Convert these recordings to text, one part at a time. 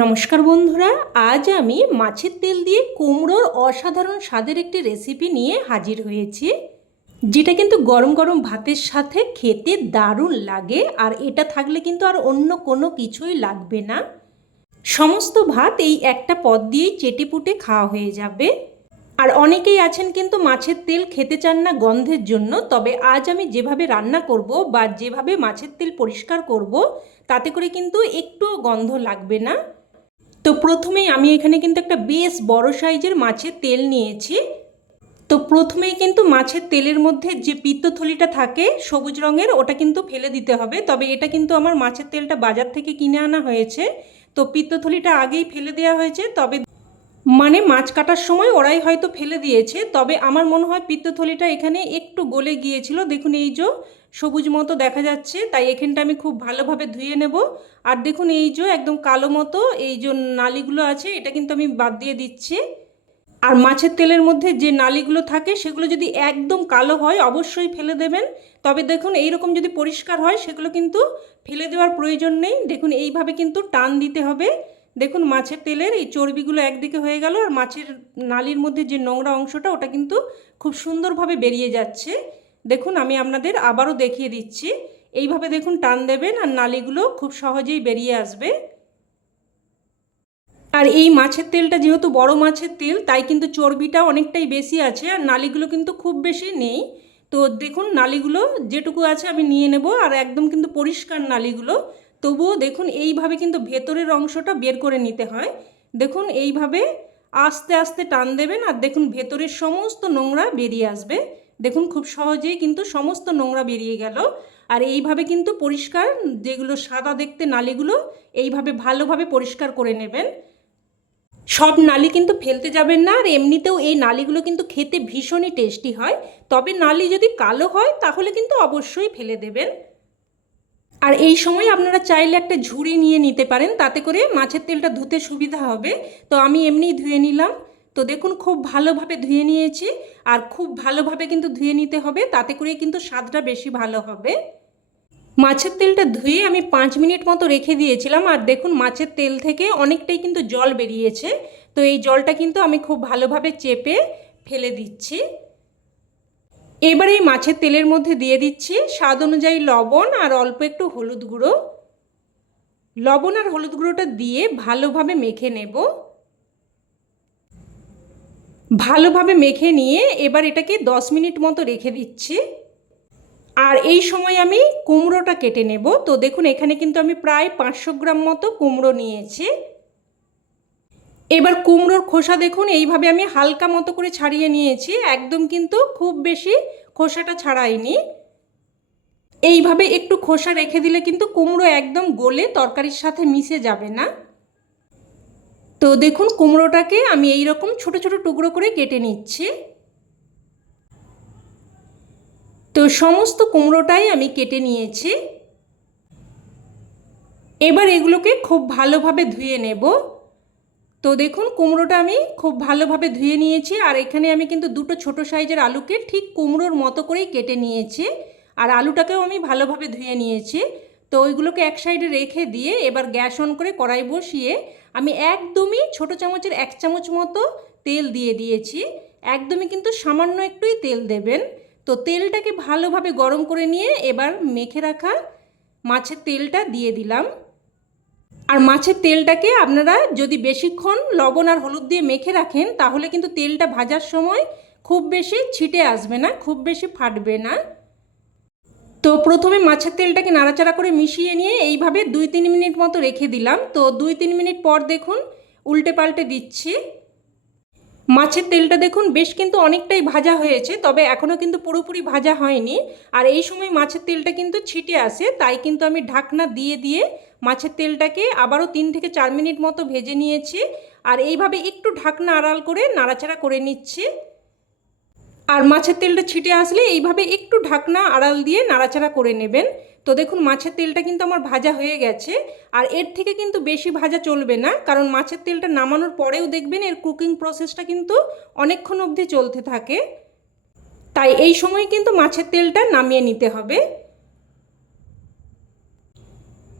নমস্কার বন্ধুরা, আজ আমি মাছের তেল দিয়ে কুমড়োর অসাধারণ স্বাদের একটি রেসিপি নিয়ে হাজির হয়েছি, যেটা কিন্তু গরম গরম ভাতের সাথে খেতে দারুণ লাগে। আর এটা থাকলে কিন্তু আর অন্য কোনো কিছুই লাগবে না। সমস্ত ভাত এই একটা পদ দিয়েই চেটেপুটে খাওয়া হয়ে যাবে। আর অনেকেই আছেন কিন্তু মাছের তেল খেতে চান না গন্ধের জন্য, তবে আজ আমি যেভাবে রান্না করব বা যেভাবে মাছের তেল পরিষ্কার করব, তাতে করে কিন্তু একটুও গন্ধ লাগবে না। তো প্রথমেই আমি এখানে কিন্তু একটা বেশ বড় সাইজের মাছের তেল নিয়েছি। তো প্রথমেই কিন্তু মাছের তেলের মধ্যে যে পিত্তথলিটা থাকে সবুজ রঙের, ওটা কিন্তু ফেলে দিতে হবে। তবে এটা কিন্তু আমার মাছের তেলটা বাজার থেকে কিনে আনা হয়েছে, তো পিত্তথলিটা আগেই ফেলে দেওয়া হয়েছে। তবে মানে মাছ কাটার সময় ওরাই হয়তো ফেলে দিয়েছে, তবে আমার মনে হয় পিত্তথলিটা এখানে একটু গলে গিয়েছিল। দেখুন এই যে সবুজ মতো দেখা যাচ্ছে, তাই এখানটা আমি খুব ভালোভাবে ধুয়ে নেব। আর দেখুন এই যে একদম কালো মতো এই যে নালিগুলো আছে, এটা কিন্তু আমি বাদ দিয়ে দিচ্ছি। আর মাছের তেলের মধ্যে যে নালিগুলো থাকে সেগুলো যদি একদম কালো হয় অবশ্যই ফেলে দেবেন। তবে দেখুন এইরকম যদি পরিষ্কার হয় সেগুলো কিন্তু ফেলে দেওয়ার প্রয়োজন নেই। দেখুন এইভাবে কিন্তু টান দিতে হবে। দেখুন মাছের তেলের এই চর্বিগুলো একদিকে হয়ে গেল, আর মাছের নালির মধ্যে যে নোংরা অংশটা ওটা কিন্তু খুব সুন্দরভাবে বেরিয়ে যাচ্ছে। দেখুন আমি আপনাদের আবারও দেখিয়ে দিচ্ছি। এইভাবে দেখুন টান দেবেন আর নালিগুলো খুব সহজেই বেরিয়ে আসবে। আর এই মাছের তেলটা যেহেতু বড় মাছের তেল, তাই কিন্তু চর্বিটা অনেকটাই বেশি আছে আর নালিগুলো কিন্তু খুব বেশি নেই। তো দেখুন নালিগুলো যেটুকু আছে আমি নিয়ে নেব, আর একদম কিন্তু পরিষ্কার নালিগুলো। তবুও দেখুন এইভাবে কিন্তু ভেতরের অংশটা বের করে নিতে হয়। দেখুন এইভাবে আস্তে আস্তে টান দেবেন আর দেখুন ভেতরের সমস্ত নোংরা বেরিয়ে আসবে। দেখুন খুব সহজেই কিন্তু সমস্ত নোংরা বেরিয়ে গেল। আর এইভাবে কিন্তু পরিষ্কার যেগুলো সাদা দেখতে নালিগুলো এইভাবে ভালোভাবে পরিষ্কার করে নেবেন। সব নালি কিন্তু ফেলতে যাবেন না। আর এমনিতেও এই নালিগুলো কিন্তু খেতে ভীষণই টেস্টি হয়। তবে নালি যদি কালো হয় তাহলে কিন্তু অবশ্যই ফেলে দেবেন। আর এই সময় আপনারা চাইলে একটা ঝুড়ি নিয়ে নিতে পারেন, তাতে করে মাছের তেলটা ধুতে সুবিধা হবে। তো আমি এমনিই ধুয়ে নিলাম। তো দেখুন খুব ভালোভাবে ধুয়ে নিয়েছি। আর খুব ভালোভাবে কিন্তু ধুয়ে নিতে হবে, তাতে করে কিন্তু স্বাদটা বেশি ভালো হবে। মাছের তেলটা ধুয়ে আমি 5 মিনিট মতো রেখে দিয়েছিলাম, আর দেখুন মাছের তেল থেকে অনেকটাই কিন্তু জল বেরিয়েছে। তো এই জলটা কিন্তু আমি খুব ভালোভাবে চেপে ফেলে দিচ্ছি। এবার এই মাছের তেলের মধ্যে দিয়ে দিচ্ছি স্বাদ অনুযায়ী লবণ আর অল্প একটু হলুদ গুঁড়ো। লবণ আর হলুদ গুঁড়োটা দিয়ে ভালোভাবে মেখে নেব। ভালোভাবে মেখে নিয়ে এবার এটাকে 10 মিনিট মতো রেখে দিচ্ছি। আর এই সময় আমি কুমড়োটা কেটে নেব। তো দেখুন এখানে কিন্তু আমি প্রায় 500 গ্রাম মতো কুমড়ো নিয়েছি। এবার কুমড়োর খোসা দেখুন এইভাবে আমি হালকা মতো করে ছাড়িয়ে নিয়েছি, একদম কিন্তু খুব বেশি খোসাটা ছাড়াইনি। এইভাবে একটু খোসা রেখে দিলে কিন্তু কুমড়ো একদম গলে তরকারির সাথে মিশে যাবে না। তো দেখুন কুমড়োটাকে আমি এই রকম ছোট ছোট টুকরো করে কেটে নিচ্ছি। তো সমস্ত কুমড়োটাই আমি কেটে নিয়েছি। এবার এগুলোকে খুব ভালোভাবে ধুয়ে নেব। তো দেখুন কুমড়োটা আমি খুব ভালোভাবে ধুয়ে নিয়েছি। আর এখানে আমি কিন্তু দুটো ছোট সাইজের আলুকে ঠিক কুমড়োর মতো করেই কেটে নিয়েছি। আর আলুটাকেও আমি ভালোভাবে ধুয়ে নিয়েছি। তো ওইগুলোকে এক সাইডে রেখে দিয়ে এবার গ্যাস অন করে কড়াই বসিয়ে আমি একদমই ছোট চামচের 1 চামচ মতো তেল দিয়ে দিয়েছি। একদমই কিন্তু সামান্য একটুই তেল দেবেন। তো তেলটাকে ভালোভাবে গরম করে নিয়ে এবার মেখে রাখা মাছের তেলটা দিয়ে দিলাম। আর মাছের তেলটাকে আপনারা যদি বেশিক্ষণ লবণ আর হলুদ দিয়ে মেখে রাখেন তাহলে কিন্তু তেলটা ভাজার সময় খুব বেশি ছিটে আসবে না, খুব বেশি ফাটবে না। তো প্রথমে মাছের তেলটাকে নাড়াচাড়া করে মিশিয়ে নিয়ে এইভাবে 2-3 মিনিট মতো রেখে দিলাম। তো 2-3 মিনিট পর দেখুন উল্টে পাল্টে দিচ্ছি। মাছের তেলটা দেখুন বেশ কিন্তু অনেকটাই ভাজা হয়েছে, তবে এখনও কিন্তু পুরোপুরি ভাজা হয়নি। আর এই সময় মাছের তেলটা কিন্তু ছিটে আসে, তাই কিন্তু আমি ঢাকনা দিয়ে দিয়ে মাছের তেলটাকে আবারও 3 থেকে 4 মিনিট মতো ভেজে নিয়েছি। আর এইভাবে একটু ঢাকনা আড়াল করে নাড়াচাড়া করে নিচ্ছি। আর মাছের তেলটা ছিটে আসলে এইভাবে একটু ঢাকনা আড়াল দিয়ে নাড়াচাড়া করে নেবেন। তো দেখুন মাছের তেলটা কিন্তু আমার ভাজা হয়ে গেছে। আর এর থেকে কিন্তু বেশি ভাজা চলবে না, কারণ মাছের তেলটা নামানোর পরেও দেখবেন এর কুকিং প্রসেসটা কিন্তু অনেকক্ষণ অবধি চলতে থাকে। তাই এই সময় কিন্তু মাছের তেলটা নামিয়ে নিতে হবে।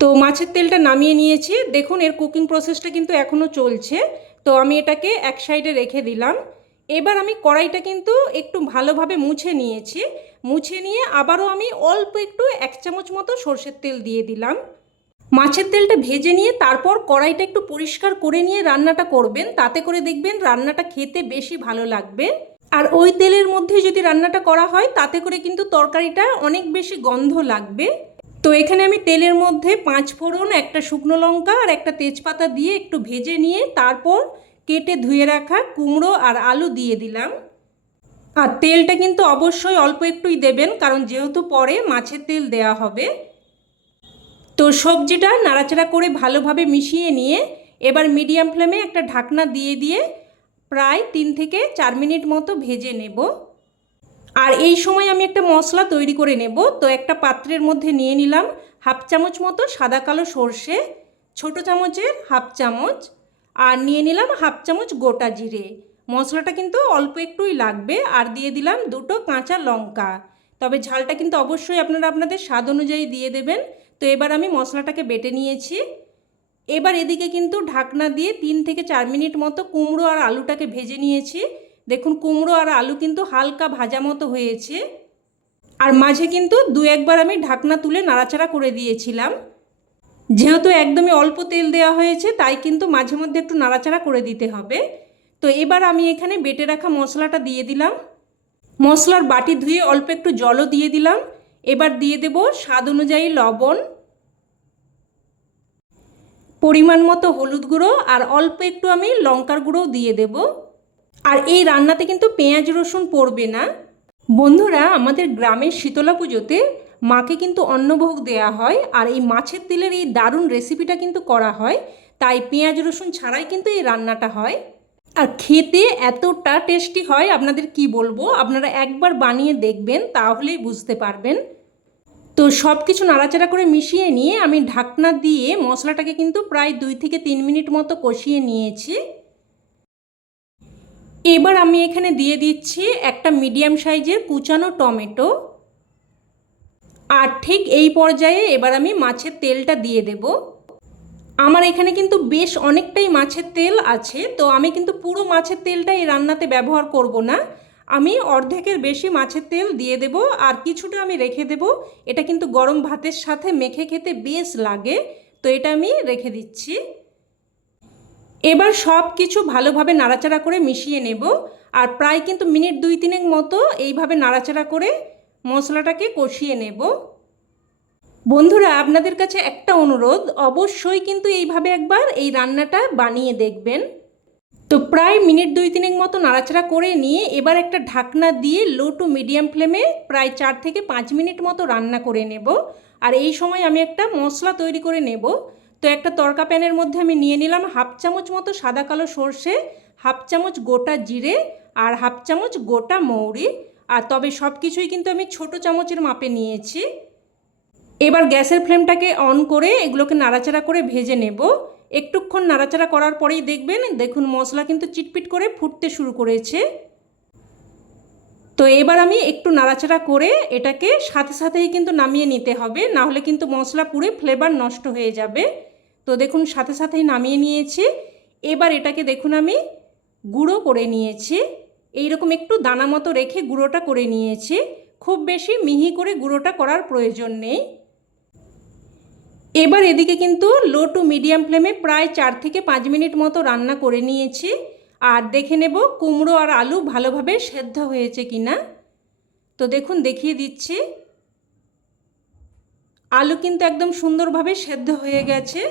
তো মাছের তেলটা নামিয়ে নিয়েছি। দেখুন এর কুকিং প্রসেসটা কিন্তু এখনও চলছে। তো আমি এটাকে এক সাইডে রেখে দিলাম। এবার আমি কড়াইটা কিন্তু একটু ভালোভাবে মুছে নিয়েছি। মুছে নিয়ে আবারও আমি অল্প একটু 1 চামচ মতো সর্ষের তেল দিয়ে দিলাম। মাছের তেলটা ভেজে নিয়ে তারপর কড়াইটা একটু পরিষ্কার করে নিয়ে রান্নাটা করবেন, তাতে করে দেখবেন রান্নাটা খেতে বেশি ভালো লাগবে। আর ওই তেলের মধ্যে যদি রান্নাটা করা হয় তাতে করে কিন্তু তরকারিটা অনেক বেশি গন্ধ লাগবে। তো এখানে আমি তেলের মধ্যে 5 ফোড়ন, একটা শুকনো লঙ্কা আর একটা তেজপাতা দিয়ে একটু ভেজে নিয়ে তারপর কেটে ধুয়ে রাখা কুমড়ো আর আলু দিয়ে দিলাম। আর তেলটা কিন্তু অবশ্যই অল্প একটুই দেবেন, কারণ যেহেতু পরে মাছের তেল দেয়া হবে। তো সবজিটা নাড়াচাড়া করে ভালোভাবে মিশিয়ে নিয়ে এবার মিডিয়াম ফ্লেমে একটা ঢাকনা দিয়ে দিয়ে প্রায় 3 থেকে 4 মিনিট মতো ভেজে নেব। আর এই সময় আমি একটা মশলা তৈরি করে নেব। তো একটা পাত্রের মধ্যে নিয়ে নিলাম 1/2 চামচ মতো সাদা কালো সর্ষে, ছোটো চামচের 1/2 চামচ, আর নিয়ে নিলাম 1/2 চামচ গোটা জিরে। মশলাটা কিন্তু অল্প একটুই লাগবে। আর দিয়ে দিলাম 2টো কাঁচা লঙ্কা, তবে ঝালটা কিন্তু অবশ্যই আপনারা আপনাদের স্বাদ অনুযায়ী দিয়ে দেবেন। তো এবার আমি মশলাটাকে বেটে নিয়েছি। এবার এদিকে কিন্তু ঢাকনা দিয়ে 3 থেকে 4 মিনিট মতো কুমড়ো আর আলুটাকে ভেজে নিয়েছি। দেখুন কুমড়ো আর আলু কিন্তু হালকা ভাজা মতো হয়েছে। আর মাঝে কিন্তু 2-1 বার আমি ঢাকনা তুলে নাড়াচাড়া করে দিয়েছিলাম। যেহেতু একদমই অল্প তেল দেওয়া হয়েছে তাই কিন্তু মাঝে মধ্যে একটু নাড়াচাড়া করে দিতে হবে। তো এবার আমি এখানে বেটে রাখা মশলাটা দিয়ে দিলাম। মশলার বাটি ধুয়ে অল্প একটু জলও দিয়ে দিলাম। এবার দিয়ে দেব স্বাদ অনুযায়ী লবণ, পরিমাণ মতো হলুদ গুঁড়ো আর অল্প একটু আমি লঙ্কার গুঁড়োও দিয়ে দেব। আর এই রান্নাতে কিন্তু পেঁয়াজ রসুন পড়বে না। বন্ধুরা, আমাদের গ্রামের শীতলা পুজোতে মাকে কিন্তু অন্নভোগ দেয়া হয়, আর এই মাছের তেলের এই দারুণ রেসিপিটা কিন্তু করা হয়। তাই পেঁয়াজ রসুন ছাড়াই কিন্তু এই রান্নাটা হয়। আর খেতে এতটা টেস্টি হয় আপনাদের কি বলবো, আপনারা একবার বানিয়ে দেখবেন তাহলেই বুঝতে পারবেন। তো সব কিছু নাড়াচাড়া করে মিশিয়ে নিয়ে আমি ঢাকনা দিয়ে মশলাটাকে কিন্তু প্রায় 2 থেকে 3 মিনিট মতো কষিয়ে নিয়েছি। এবার আমি এখানে দিয়ে দিচ্ছি একটা মিডিয়াম সাইজের কুচানো টমেটো। আর ঠিক এই পর্যায়ে এবার আমি মাছের তেলটা দিয়ে দেব। আমার এখানে কিন্তু বেশ অনেকটাই মাছের তেল আছে, তো আমি কিন্তু পুরো মাছের তেলটা এই রান্নাতে ব্যবহার করব না। আমি অর্ধেকের বেশি মাছের তেল দিয়ে দেব, আর কিছুটা আমি রেখে দেব। এটা কিন্তু গরম ভাতের সাথে মেখে খেতে বেশ লাগে, তো এটা আমি রেখে দিচ্ছি। এবার সব কিছু ভালোভাবে নাড়াচাড়া করে মিশিয়ে নেব। আর প্রায় কিন্তু মিনিট 2-3 মতো এইভাবে নাড়াচাড়া করে মশলাটাকে কষিয়ে নেব। বন্ধুরা, আপনাদের কাছে একটা অনুরোধ, অবশ্যই কিন্তু এইভাবে একবার এই রান্নাটা বানিয়ে দেখবেন। তো প্রায় মিনিট 2-3 মতো নাড়াচাড়া করে নিয়ে এবার একটা ঢাকনা দিয়ে লো টু মিডিয়াম ফ্লেমে প্রায় 4 থেকে 5 মিনিট মতো রান্না করে নেব। আর এই সময় আমি একটা মশলা তৈরি করে নেব। তো একটা তড়কা প্যানের মধ্যে আমি নিয়ে নিলাম 1/2 চামচ মতো সাদা কালো সর্ষে, 1/2 চামচ গোটা জিরে আর 1/2 চামচ গোটা মৌরি। আর তবে সব কিছুই কিন্তু আমি ছোটো চামচের মাপে নিয়েছি। এবার গ্যাসের ফ্লেমটাকে অন করে এগুলোকে নাড়াচাড়া করে ভেজে নেব। একটুক্ষণ নাড়াচাড়া করার পরেই দেখুন মশলা কিন্তু চিটপিট করে ফুটতে শুরু করেছে। তো এবার আমি একটু নাড়াচাড়া করে এটাকে সাথে সাথেই কিন্তু নামিয়ে নিতে হবে, না হলে কিন্তু মশলা পুরো ফ্লেভার নষ্ট হয়ে যাবে। তো দেখুন সাথে সাথেই নামিয়ে নিয়েছি। এবার এটাকে দেখুন আমি গুঁড়ো করে নিয়েছি। এইরকম একটু দানা মতো রেখে গুঁড়োটা করে নিয়েছি। খুব বেশি মিহি করে গুঁড়োটা করার প্রয়োজন নেই। এবার এদিকে কিন্তু লো টু মিডিয়াম ফ্লেমে প্রায় 4 থেকে 5 মিনিট মতো রান্না করে নিয়েছি। আর দেখে নেব কুমড়ো আর আলু ভালোভাবে সেদ্ধ হয়েছে কিনা। তো দেখুন দেখিয়ে দিচ্ছি, আলু কিন্তু একদম সুন্দরভাবে সেদ্ধ হয়ে গেছে।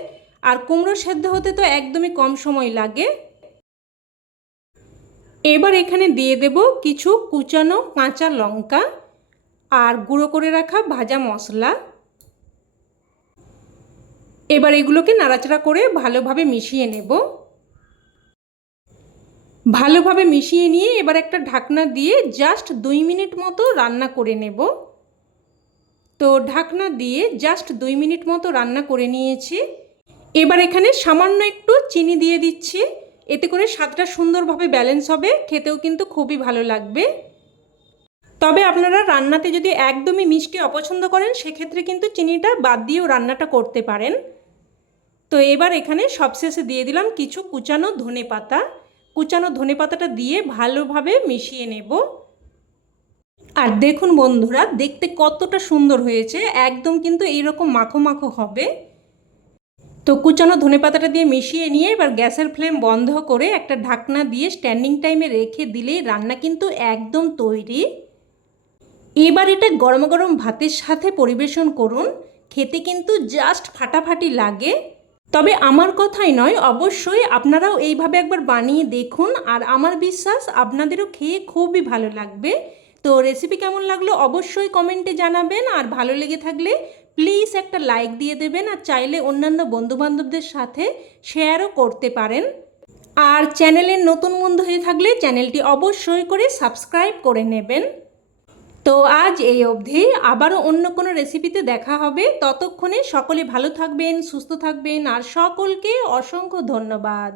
আর কুমড়ো সেদ্ধ হতে তো একদমই কম সময় লাগে। এবার এখানে দিয়ে দেব কিছু কুচানো কাঁচা লঙ্কা আর গুঁড়ো করে রাখা ভাজা মশলা। এবার এগুলোকে নাড়াচাড়া করে ভালোভাবে মিশিয়ে নেব। ভালোভাবে মিশিয়ে নিয়ে এবার একটা ঢাকনা দিয়ে জাস্ট 2 মিনিট মতো রান্না করে নেব। তো ঢাকনা দিয়ে জাস্ট 2 মিনিট মতো রান্না করে নিয়েছি। এবার এখানে সামান্য একটু চিনি দিয়ে দিচ্ছি, এতে করে স্বাদটা সুন্দরভাবে ব্যালেন্স হবে, খেতেও কিন্তু খুবই ভালো লাগবে। তবে আপনারা রান্নাতে যদি একদমই মিষ্টি অপছন্দ করেন সেক্ষেত্রে কিন্তু চিনিটা বাদ দিয়েও রান্নাটা করতে পারেন। তো এবার এখানে সবশেষে দিয়ে দিলাম কিছু কুচানো ধনেপাতা। কুচানো ধনেপাতাটা দিয়ে ভালোভাবে মিশিয়ে নেব। আর দেখুন বন্ধুরা, দেখতে কতটা সুন্দর হয়েছে, একদম কিন্তু এইরকম মাখো মাখো হবে। তো কুচানো ধনেপাতাটা দিয়ে মিশিয়ে নিয়ে এবার গ্যাসের ফ্লেম বন্ধ করে একটা ঢাকনা দিয়ে স্ট্যান্ডিং টাইমে রেখে দিলেই রান্না কিন্তু একদম তৈরি। এবার এটা গরম গরম ভাতের সাথে পরিবেশন করুন, খেতে কিন্তু জাস্ট ফাটাফাটি লাগে। তবে আমার কথাই নয়, অবশ্যই আপনারাও এইভাবে একবার বানিয়ে দেখুন, আর আমার বিশ্বাস আপনাদেরও খেয়ে খুবই ভালো লাগবে। তো রেসিপি কেমন লাগলো অবশ্যই কমেন্টে জানাবেন, আর ভালো লেগে থাকলে প্লিজ একটা লাইক দিয়ে দেবেন, আর চাইলে অন্যান্য বন্ধুবান্ধবদের সাথে শেয়ারও করতে পারেন। আর চ্যানেলের নতুন বন্ধু হয়ে থাকলে চ্যানেলটি অবশ্যই করে সাবস্ক্রাইব করে নেবেন। তো আজ এই অবধি, আবারও অন্য কোনো রেসিপিতে দেখা হবে। ততক্ষণে সকলে ভালো থাকবেন, সুস্থ থাকবেন, আর সকলকে অসংখ্য ধন্যবাদ।